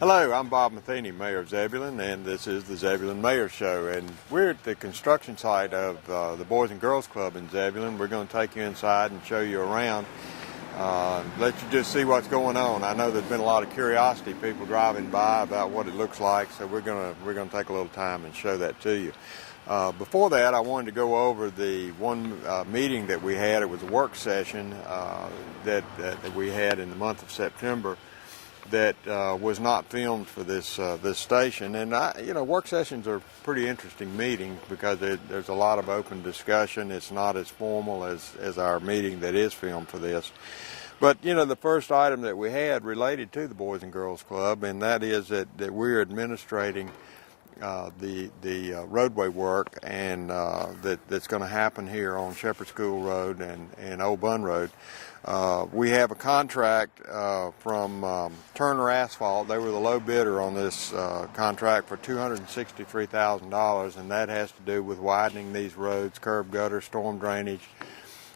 Hello, I'm Bob Matheny, Mayor of Zebulon, and this is the Zebulon Mayor Show. And we're at the construction site of the Boys and Girls Club in Zebulon. We're going to take you inside and show you around, let you just see what's going on. I know there's been a lot of curiosity, people driving by about what it looks like, so we're going to take a little time and show that to you. Before that, I wanted to go over the one meeting that we had. It was a work session that we had in the month of September that was not filmed for this station. And work sessions are pretty interesting meetings because there's a lot of open discussion. It's not as formal as our meeting that is filmed for this. But the first item that we had related to the Boys and Girls Club, and that is that we're administrating the roadway work and that's going to happen here on Shepherd School Road and Old Bun Road. We have a contract from Turner Asphalt. They were the low bidder on this contract for $263,000, and that has to do with widening these roads, curb gutter, storm drainage.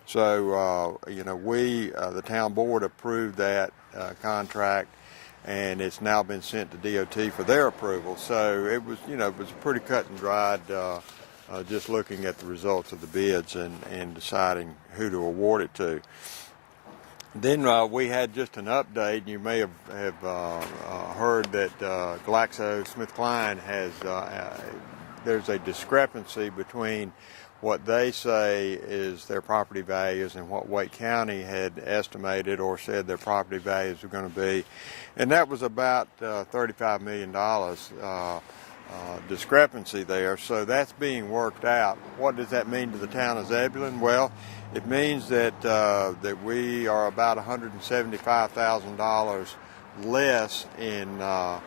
So, the town board approved that contract, and it's now been sent to DOT for their approval. So it was a pretty cut and dried, just looking at the results of the bids and deciding who to award it to. Then we had just an update. You may have heard that GlaxoSmithKline has, there's a discrepancy between what they say is their property values and what Wake County had estimated or said their property values were going to be. And that was about $35 million discrepancy there. So that's being worked out. What does that mean to the town of Zebulon? Well, it means that we are about $175,000 less in ad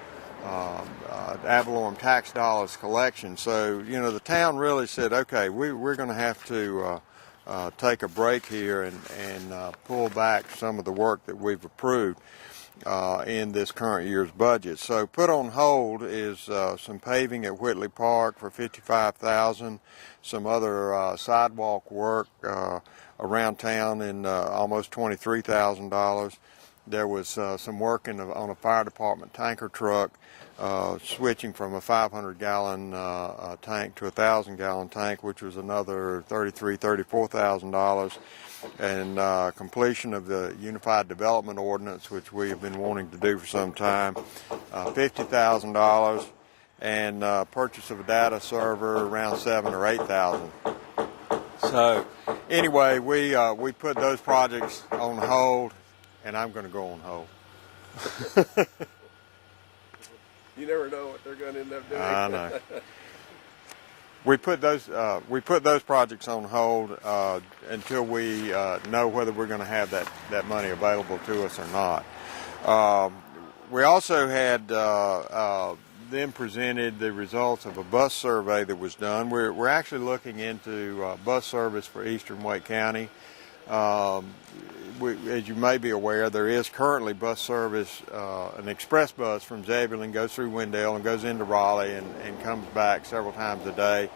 valorem tax dollars collection. So, the town really said, okay, we're going to have to take a break here and pull back some of the work that we've approved in this current year's budget. So put on hold is some paving at Whitley Park for $55,000, some other sidewalk work around town in almost $23,000. There was some work on a fire department tanker truck, switching from a 500-gallon tank to a 1,000-gallon tank, which was another $34,000. And completion of the Unified Development Ordinance, which we have been wanting to do for some time, $50,000, and purchase of a data server around $7,000 or $8,000. So anyway, we put those projects on hold, and I'm going to go on hold. You never know what they're going to end up doing. I know. We put those projects on hold until we know whether we're going to have that money available to us or not. We also had them presented the results of a bus survey that was done. We're actually looking into bus service for eastern Wake County. As you may be aware, there is currently bus service, an express bus from Zebulon goes through Wendell and goes into Raleigh and comes back several times a day.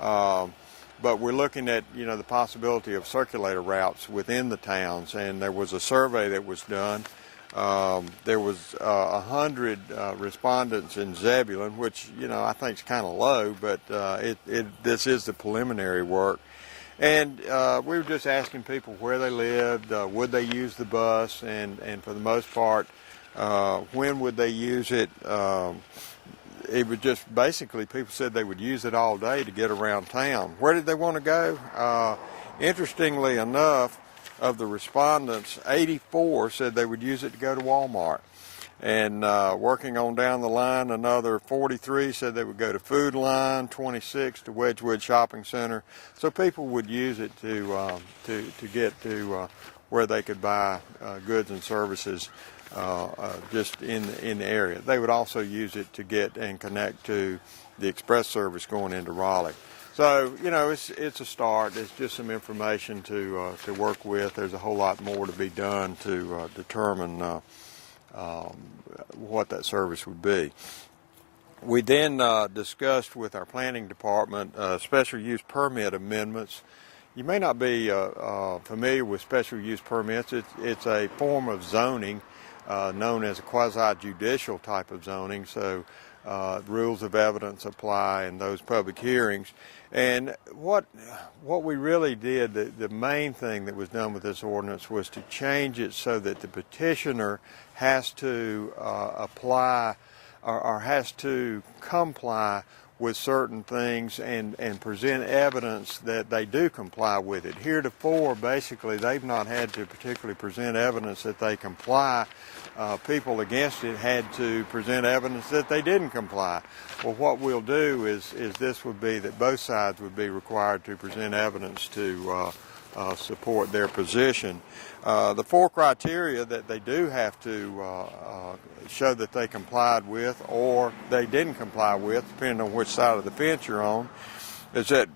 But we're looking at, the possibility of circulator routes within the towns, and there was a survey that was done. There was 100 respondents in Zebulon, which, I think is kind of low, but this is the preliminary work. And we were just asking people where they lived, would they use the bus, and for the most part, when would they use it. It was just basically people said they would use it all day to get around town. Where did they want to go? Interestingly enough, of the respondents, 84 said they would use it to go to Walmart. And working on down the line, another 43 said they would go to Food Line, 26 to Wedgwood Shopping Center. So people would use it to get to where they could buy goods and services just in the area. They would also use it to get and connect to the express service going into Raleigh. So, it's a start. It's just some information to work with. There's a whole lot more to be done to determine what that service would be. We then discussed with our planning department special use permit amendments. You may not be familiar with special use permits. It's a form of zoning known as a quasi-judicial type of zoning, so rules of evidence apply in those public hearings. And what we really did, the main thing that was done with this ordinance was to change it so that the petitioner has to apply or has to comply with certain things and present evidence that they do comply with it. Heretofore, basically, they've not had to particularly present evidence that they comply. People against it had to present evidence that they didn't comply. Well, what we'll do is this would be that both sides would be required to present evidence to support their position. The four criteria that they do have to show that they complied with or they didn't comply with, depending on which side of the fence you're on, is that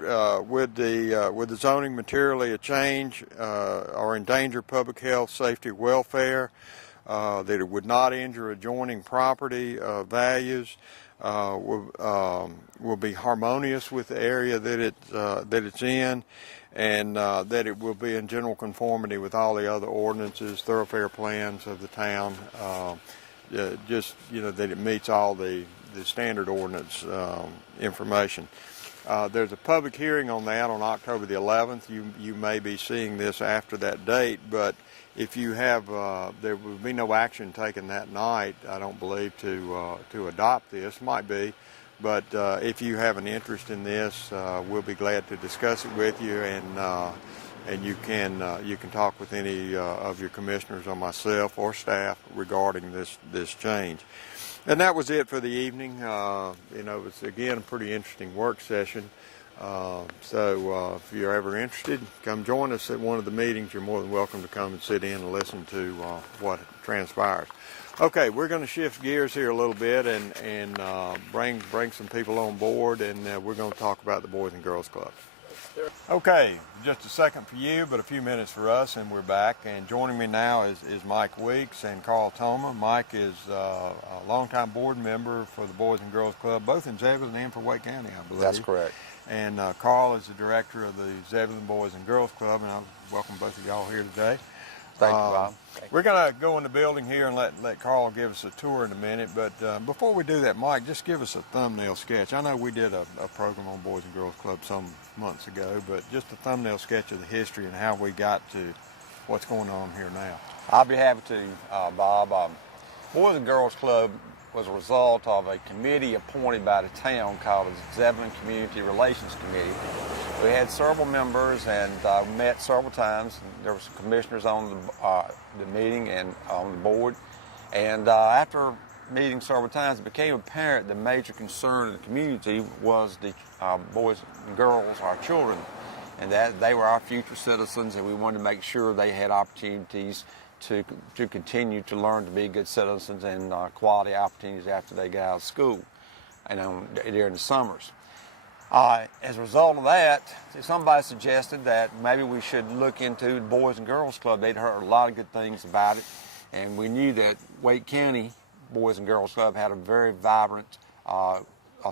would the zoning materially change or endanger public health, safety, welfare, that it would not injure adjoining property values, will be harmonious with the area that it's in, and that it will be in general conformity with all the other ordinances, thoroughfare plans of the town, just, that it meets all the standard ordinance information. There's a public hearing on that on October the 11th. You may be seeing this after that date, but if you have, there will be no action taken that night, I don't believe, to adopt this. Might be, but if you have an interest in this, we'll be glad to discuss it with you, and you can talk with any of your commissioners or myself or staff regarding this change. And that was it for the evening. It was again a pretty interesting work session. So if you're ever interested, come join us at one of the meetings. You're more than welcome to come and sit in and listen to what transpires. Okay, we're going to shift gears here a little bit and bring some people on board, and we're going to talk about the Boys and Girls Club. Okay, just a second for you, but a few minutes for us, and we're back. And joining me now is Mike Weeks and Carl Thoma. Mike is a longtime board member for the Boys and Girls Club, both in Zebulon and for Wake County, I believe. That's correct. And Carl is the director of the Zebulon Boys and Girls Club, and I welcome both of y'all here today. Thank you, Bob. We're going to go in the building here and let Carl give us a tour in a minute, but before we do that, Mike, just give us a thumbnail sketch. I know we did a program on Boys and Girls Club some months ago, but just a thumbnail sketch of the history and how we got to what's going on here now. I'll be happy to, Bob. Boys and Girls Club was a result of a committee appointed by the town called the Zebulon Community Relations Committee. We had several members and met several times. There were some commissioners on the meeting and on the board. And after meeting several times, it became apparent the major concern of the community was the boys and girls, our children, and that they were our future citizens, and we wanted to make sure they had opportunities to continue to learn to be good citizens and quality opportunities after they got out of school and during the summers. As a result of that, somebody suggested that maybe we should look into the Boys and Girls Club. They'd heard a lot of good things about it, and we knew that Wake County Boys and Girls Club had a very vibrant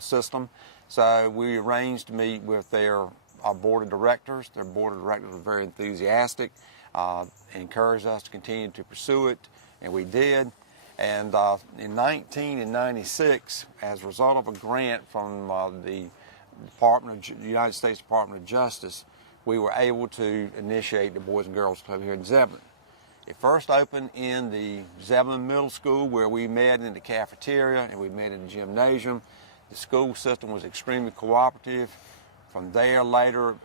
system. So we arranged to meet with their board of directors. Their board of directors were very enthusiastic, encouraged us to continue to pursue it, and we did. And in 1996, as a result of a grant from the United States Department of Justice, we were able to initiate the Boys and Girls Club here in Zebulon. It first opened in the Zebulon Middle School, where we met in the cafeteria and we met in the gymnasium. The school system was extremely cooperative. From there, later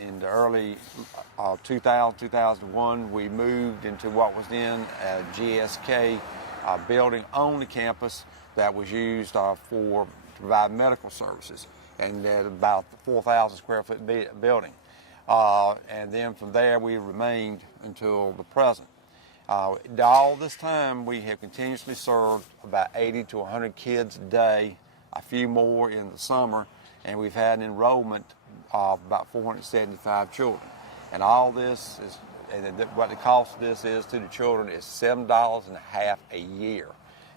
in the early 2001, we moved into what was then a GSK building on the campus that was used to provide medical services, and about 4,000 square foot building. And then from there we remained until the present. All this time we have continuously served about 80 to 100 kids a day, a few more in the summer, and we've had an enrollment of about 475 children. And all this is, and what the cost of this is to the children is $7.50 a year.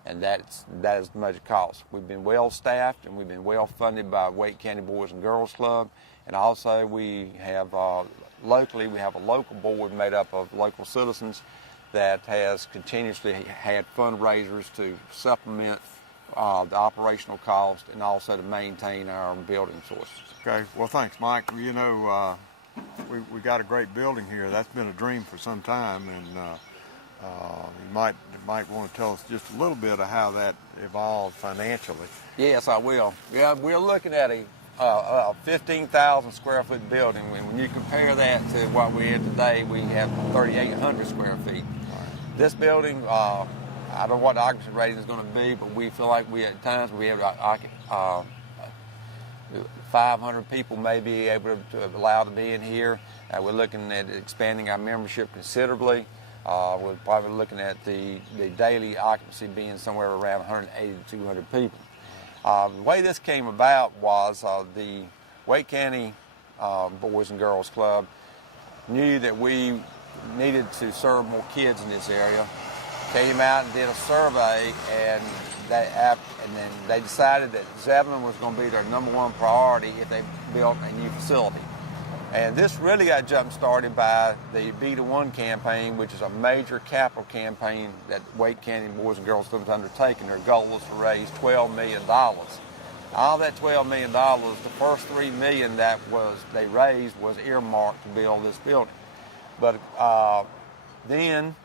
And that is the major cost. We've been well staffed and we've been well funded by Wake County Boys and Girls Club. And also we have locally, we have a local board made up of local citizens that has continuously had fundraisers to supplement the operational cost and also to maintain our building sources. Okay, well, thanks, Mike. You know, we got a great building here. That's been a dream for some time, and you might want to tell us just a little bit of how that evolved financially. Yes, I will. Yeah, we're looking at a 15,000 square foot building. And when you compare that to what we have today, we have 3,800 square feet. Right. This building, I don't know what the occupancy rate is going to be, but we feel like at times we have 500 people may be able to allow to be in here. We're looking at expanding our membership considerably. We're probably looking at the daily occupancy being somewhere around 180 to 200 people. The way this came about was the Wake County Boys and Girls Club knew that we needed to serve more kids in this area, came out and did a survey, and then they decided that Zebulon was going to be their #1 priority if they built a new facility. And this really got jump-started by the B-1 campaign, which is a major capital campaign that Wake County Boys and Girls Club has undertaken. Their goal was to raise $12 million. All that $12 million, the first $3 million that they raised was earmarked to build this building. But then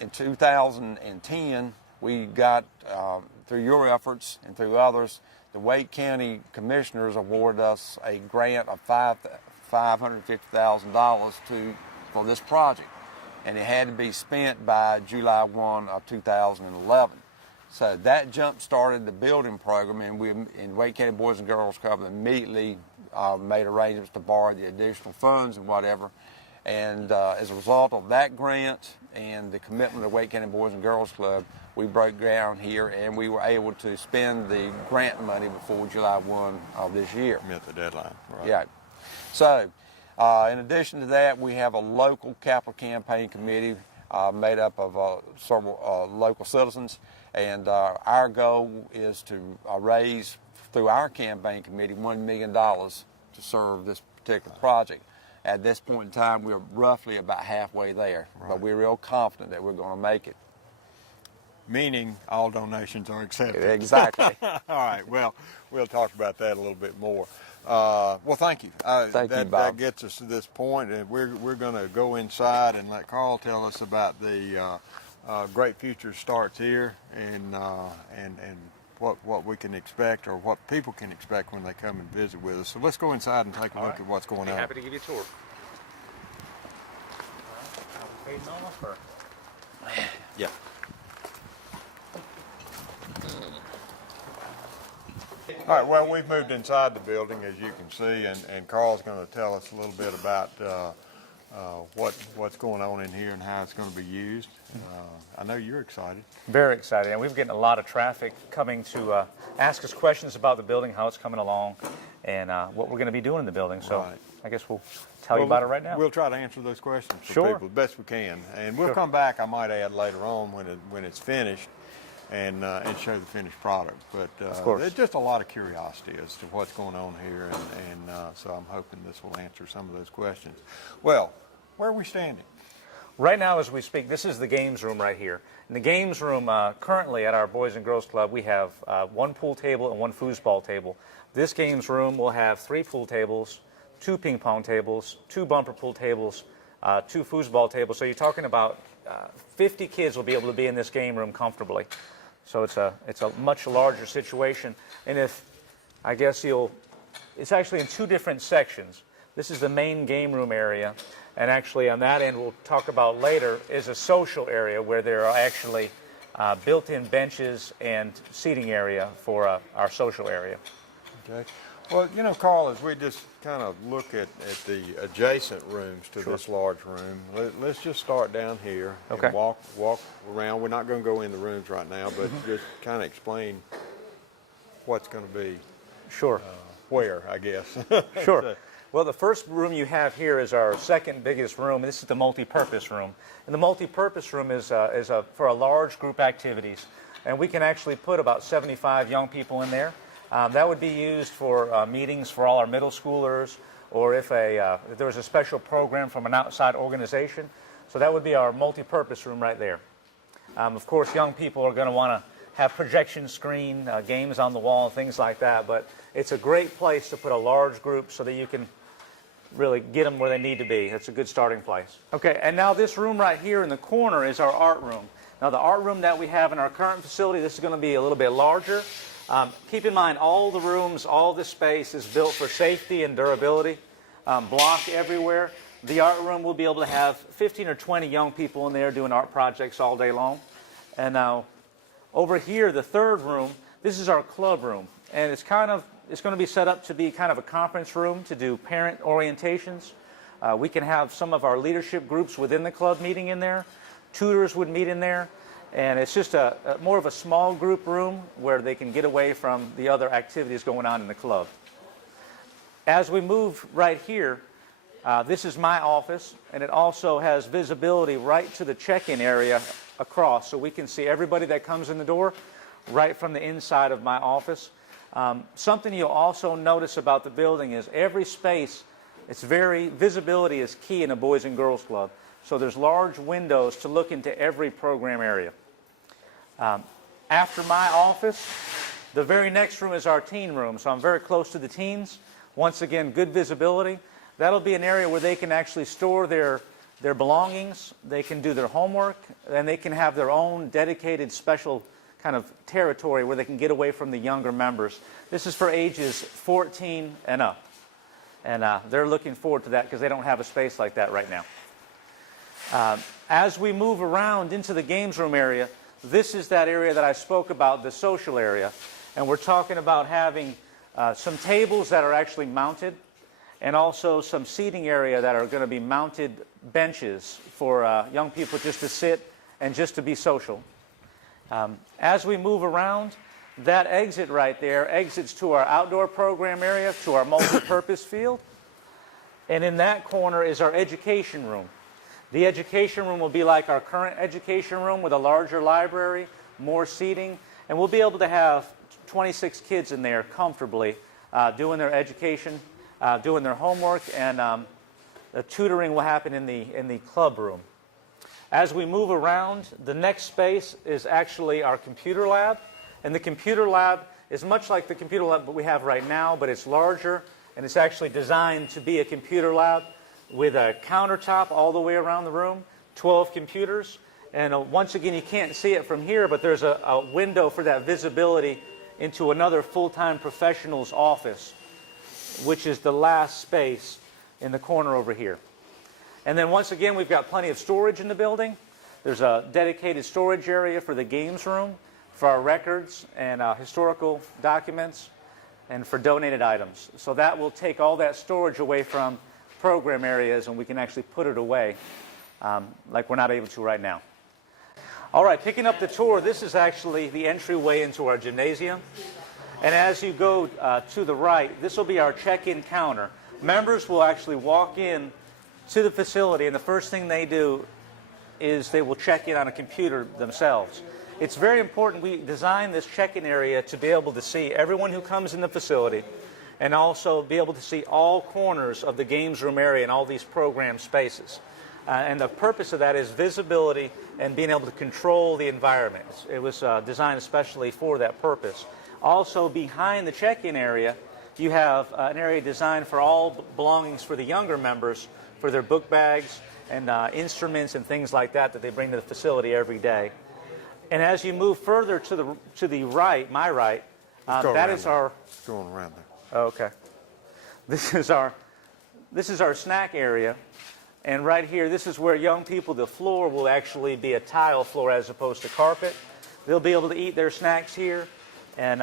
in 2010, we got, through your efforts and through others, the Wake County Commissioners awarded us a grant of $550,000 for this project, and it had to be spent by July 1 of 2011. So that jump-started the building program, and we in Wake County Boys and Girls Club immediately made arrangements to borrow the additional funds and whatever. And as a result of that grant and the commitment of Wake County Boys and Girls Club, we broke ground here, and we were able to spend the grant money before July 1 of this year. Met the deadline, right? Yeah. So, in addition to that, we have a local capital campaign committee made up of several local citizens, and our goal is to raise, through our campaign committee, $1 million to serve this particular project. At this point in time, we're roughly about halfway there, right, but we're real confident that we're going to make it. Meaning all donations are accepted. Exactly. All right. Well, we'll talk about that a little bit more. Well, thank you. Thank you, Bob. That gets us to this point, and we're going to go inside and let Carl tell us about the great future starts here, and what we can expect, or what people can expect when they come and visit with us. So let's go inside and take a look at what's going on. Happy to give you a tour. Yeah. All right, well, we've moved inside the building, as you can see, and Carl's going to tell us a little bit about what's going on in here and how it's going to be used. I know you're excited. Very excited, and we've getting a lot of traffic coming to ask us questions about the building, how it's coming along, and what we're going to be doing in the building. So right. I guess we'll tell you about it right now. We'll try to answer those questions for Sure. people the best we can, and we'll come back, I might add, later on when it's finished, and show the finished product. But there's just a lot of curiosity as to what's going on here, and so I'm hoping this will answer some of those questions. Well, where are we standing? Right now, as we speak, this is the games room right here. In the games room, currently at our Boys and Girls Club, we have one pool table and one foosball table. This games room will have 3 pool tables, 2 ping pong tables, 2 bumper pool tables, 2 foosball tables. So you're talking about 50 kids will be able to be in this game room comfortably. So it's a much larger situation. And it's actually in 2 different sections. This is the main game room area, and actually on that end, we'll talk about later, is a social area where there are actually built-in benches and seating area for our social area. Okay. Well, you know, Carl, as we just kind of look at the adjacent rooms to this large room, let's just start down here and walk around. We're not going to go in the rooms right now, but just kind of explain what's going to be where, I guess. Sure. So, well, the first room you have here is our second biggest room. This is the multi-purpose room. And the multi-purpose room is for a large group activities. And we can actually put about 75 young people in there. That would be used for meetings for all our middle schoolers, or if there was a special program from an outside organization. So that would be our multi-purpose room right there. Of course, young people are going to want to have projection screen, games on the wall, and things like that. But it's a great place to put a large group so that you can really get them where they need to be. It's a good starting place. Okay, and now this room right here in the corner is our art room. Now the art room that we have in our current facility, this is going to be a little bit larger. Keep in mind, all the rooms, all the space is built for safety and durability, blocked everywhere. The art room will be able to have 15 or 20 young people in there doing art projects all day long. And now over here, the third room, this is our club room. And it's going to be set up to be kind of a conference room to do parent orientations. We can have some of our leadership groups within the club meeting in there. Tutors would meet in there. And it's just more of a small group room where they can get away from the other activities going on in the club. As we move right here, this is my office, and it also has visibility right to the check-in area across, so we can see everybody that comes in the door right from the inside of my office. Something you'll also notice about the building is every space, visibility is key in a Boys and Girls Club. So there's large windows to look into every program area. After my office, the very next room is our teen room, so I'm very close to the teens. Once again, good visibility. That'll be an area where they can actually store their belongings, they can do their homework, and they can have their own dedicated special kind of territory where they can get away from the younger members. This is for ages 14 and up. And they're looking forward to that because they don't have a space like that right now. As we move around into the games room area, this is that area that I spoke about, the social area. And we're talking about having some tables that are actually mounted, and also some seating area that are going to be mounted benches for young people just to sit and just to be social. As we move around, that exit right there exits to our outdoor program area, to our multi-purpose field. And in that corner is our education room. The education room will be like our current education room with a larger library, more seating, and we'll be able to have 26 kids in there comfortably doing their education, doing their homework, and the tutoring will happen in the club room. As we move around, the next space is actually our computer lab, and the computer lab is much like the computer lab that we have right now, but it's larger, and it's actually designed to be a computer lab with a countertop all the way around the room, 12 computers, and once again, you can't see it from here, but there's a window for that visibility into another full-time professional's office, which is the last space in the corner over here. And then once again, we've got plenty of storage in the building. There's a dedicated storage area for the games room, for our records and historical documents, and for donated items. So that will take all that storage away from program areas, and we can actually put it away like we're not able to right now. All right, picking up the tour, this is actually the entryway into our gymnasium. And as you go to the right, this will be our check-in counter. Members will actually walk in to the facility, and the first thing they do is they will check in on a computer themselves. It's very important we design this check-in area to be able to see everyone who comes in the facility, and also be able to see all corners of the games room area and all these program spaces. And the purpose of that is visibility and being able to control the environment. It was designed especially for that purpose. Also, behind the check-in area, you have an area designed for all belongings for the younger members, for their book bags and instruments and things like that that they bring to the facility every day. And as you move further to the right, my right, that is our... Going around there. Okay. This is our snack area, and right here, this is where young people, the floor will actually be a tile floor as opposed to carpet. They'll be able to eat their snacks here and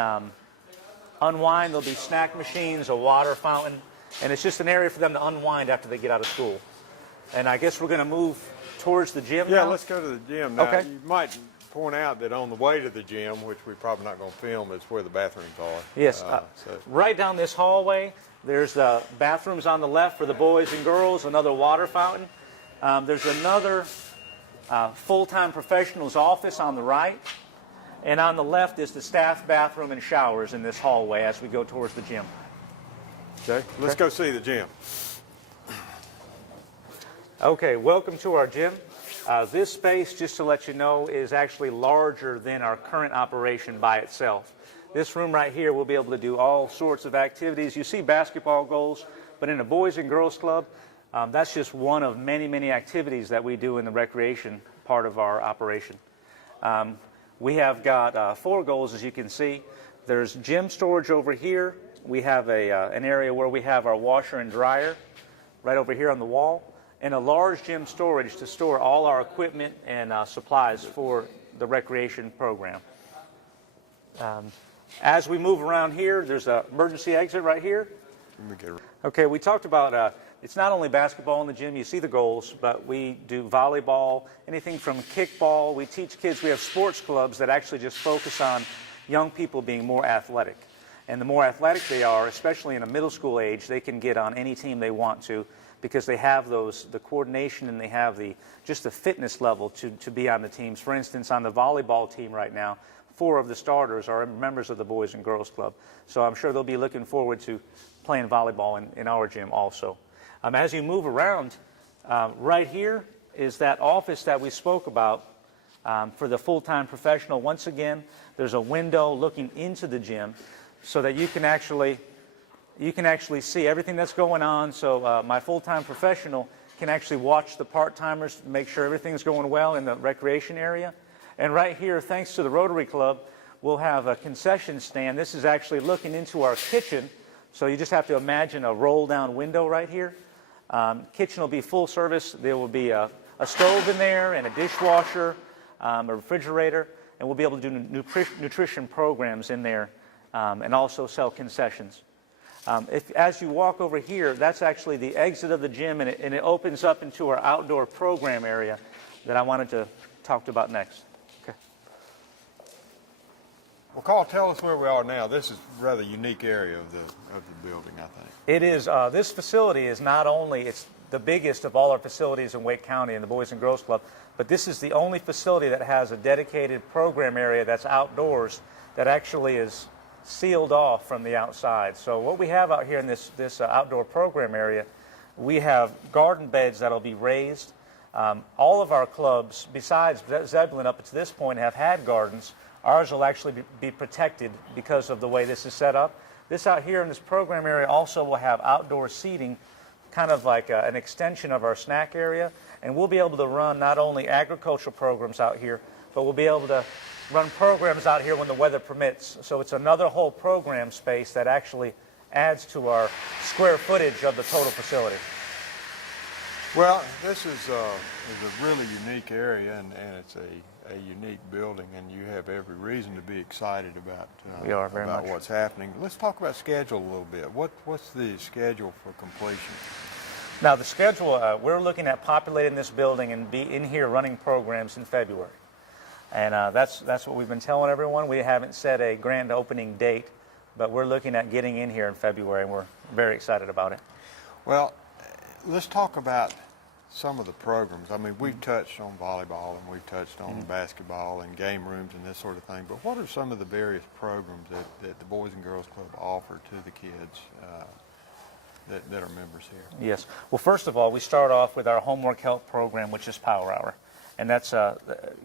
unwind. There'll be snack machines, a water fountain, and it's just an area for them to unwind after they get out of school. And I guess we're going to move towards the gym now. Yeah, let's go to the gym now. Okay. You might point out that on the way to the gym, which we're probably not going to film, is where the bathrooms are. Yes, right down this hallway, there's the bathrooms on the left for the boys and girls, another water fountain. There's another full-time professional's office on the right, and on the left is the staff bathroom and showers in this hallway as we go towards the gym. Okay, let's go see the gym. Okay, welcome to our gym. This space, just to let you know, is actually larger than our current operation by itself. This room right here, we'll be able to do all sorts of activities. You see basketball goals, but in a Boys and Girls Club, that's just one of many, many activities that we do in the recreation part of our operation. We have got 4 goals, as you can see. There's gym storage over here. We have an area where we have our washer and dryer right over here on the wall, and a large gym storage to store all our equipment and supplies for the recreation program. As we move around here, there's an emergency exit right here. Okay, we talked about it's not only basketball in the gym, you see the goals, but we do volleyball, anything from kickball. We teach kids, we have sports clubs that actually just focus on young people being more athletic. And the more athletic they are, especially in a middle school age, they can get on any team they want to because they have the coordination and they have just the fitness level to be on the teams. For instance, on the volleyball team right now, 4 of the starters are members of the Boys and Girls Club. So I'm sure they'll be looking forward to playing volleyball in our gym also. As you move around, right here is that office that we spoke about for the full-time professional. Once again, there's a window looking into the gym so that you can actually see everything that's going on. So my full-time professional can actually watch the part-timers, make sure everything's going well in the recreation area. And right here, thanks to the Rotary Club, we'll have a concession stand. This is actually looking into our kitchen. So you just have to imagine a roll-down window right here. Kitchen will be full service. There will be a stove in there and a dishwasher, a refrigerator, and we'll be able to do nutrition programs in there and also sell concessions. As you walk over here, that's actually the exit of the gym, and it opens up into our outdoor program area that I wanted to talk about next. Okay. Well, Carl, tell us where we are now. This is a rather unique area of the building, I think. It is. This facility is not only, it's the biggest of all our facilities in Wake County in the Boys and Girls Club, but this is the only facility that has a dedicated program area that's outdoors that actually is sealed off from the outside. So what we have out here in this outdoor program area, we have garden beds that'll be raised. All of our clubs, besides Zebulon up to this point, have had gardens. Ours will actually be protected because of the way this is set up. This out here in this program area also will have outdoor seating, kind of like an extension of our snack area. And we'll be able to run not only agricultural programs out here, but we'll be able to run programs out here when the weather permits. So it's another whole program space that actually adds to our square footage of the total facility. Well, this is a really unique area, and it's a unique building, and you have every reason to be excited about We are very much. what's happening. Let's talk about schedule a little bit. What's the schedule for completion? Now the schedule, we're looking at populating this building and be in here running programs in February. And that's what we've been telling everyone. We haven't set a grand opening date, but we're looking at getting in here in February, and we're very excited about it. Well, let's talk about some of the programs. I mean, we've touched on volleyball and we've touched on basketball and game rooms and this sort of thing, but what are some of the various programs that the Boys and Girls Club offer to the kids that are members here? Yes. Well, first of all, we start off with our homework help program, which is Power Hour. And that's,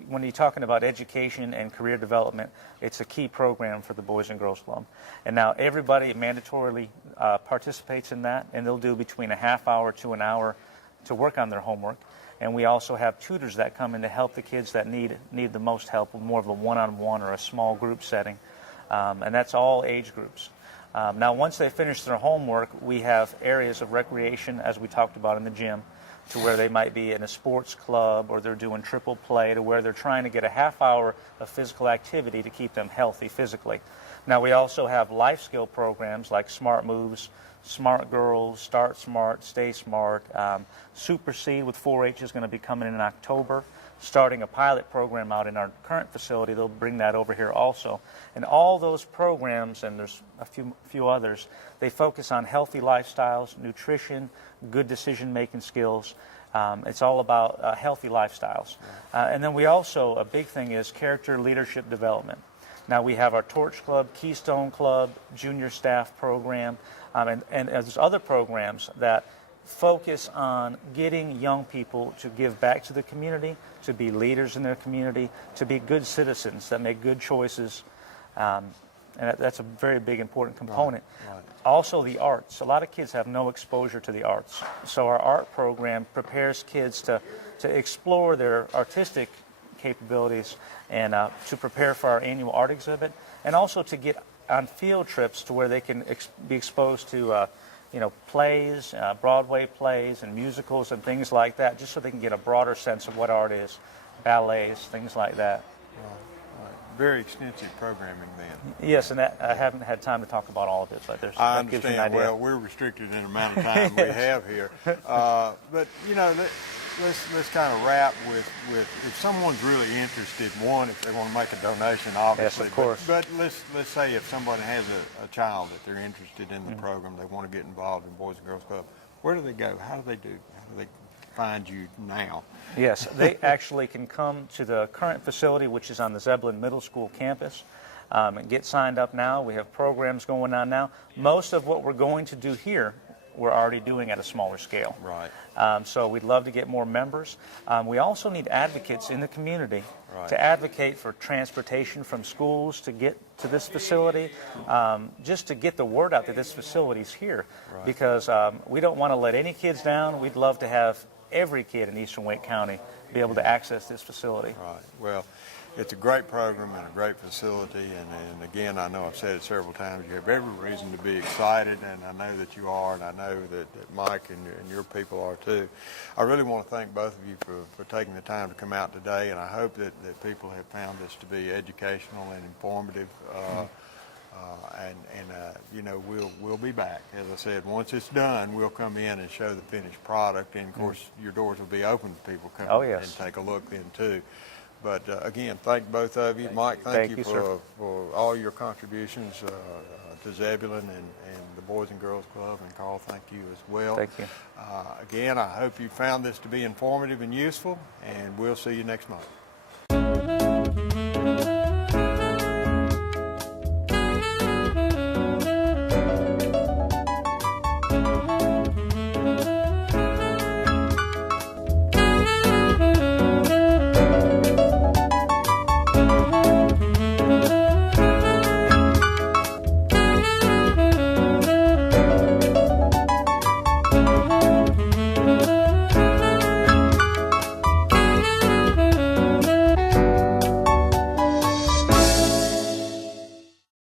when you're talking about education and career development, it's a key program for the Boys and Girls Club. And now everybody mandatorily participates in that, and they'll do between a half hour to an hour to work on their homework. And we also have tutors that come in to help the kids that need the most help, more of a one-on-one or a small group setting. And that's all age groups. Now, once they finish their homework, we have areas of recreation, as we talked about in the gym, to where they might be in a sports club or they're doing triple play, to where they're trying to get a half hour of physical activity to keep them healthy physically. Now, we also have life skill programs like Smart Moves, Smart Girls, Start Smart, Stay Smart. Super Seed with 4-H is going to be coming in October, starting a pilot program out in our current facility. They'll bring that over here also. And all those programs, and there's a few others, they focus on healthy lifestyles, nutrition, good decision-making skills. It's all about healthy lifestyles. And then we also, a big thing is character leadership development. Now we have our Torch Club, Keystone Club, Junior Staff Program, and there's other programs that focus on getting young people to give back to the community, to be leaders in their community, to be good citizens that make good choices. And that's a very big, important component. Right. Also, the arts. A lot of kids have no exposure to the arts. So our art program prepares kids to explore their artistic capabilities and to prepare for our annual art exhibit, and also to get on field trips to where they can be exposed to plays, Broadway plays and musicals and things like that, just so they can get a broader sense of what art is, ballets, things like that. Very extensive programming then. Yes, and that, I haven't had time to talk about all of it, but I that gives you an understand. idea. Well, we're restricted in the amount of time we have here. But, let's kind of wrap with if someone's really interested, one, if they want to make a donation, obviously. Yes, of course. But let's say if somebody has a child that they're interested in the program, they want to get involved in Boys and Girls Club, where do they go? How do they find you now? Yes, they actually can come to the current facility, which is on the Zebulon Middle School campus, and get signed up now. We have programs going on now. Most of what we're going to do here, we're already doing at a smaller scale. Right. So we'd love to get more members. We also need advocates in the community Right. to advocate for transportation from schools to get to this facility, just to get the word out that this facility is here. Right. Because we don't want to let any kids down. We'd love to have every kid in Eastern Wake County be able to access this facility. Right. Well, it's a great program and a great facility, and again, I know I've said it several times, you have every reason to be excited, and I know that you are, and I know that Mike and your people are too. I really want to thank both of you for taking the time to come out today, and I hope that people have found this to be educational and informative. We'll be back. As I said, once it's done, we'll come in and show the finished product, and of course, your doors will be open to people coming and take a look then too. But again, thank both of you. Mike, thank you for all your contributions to Zebulon and the Boys and Girls Club, and Carl, thank you as well. Thank you. Again, I hope you found this to be informative and useful, and we'll see you next month.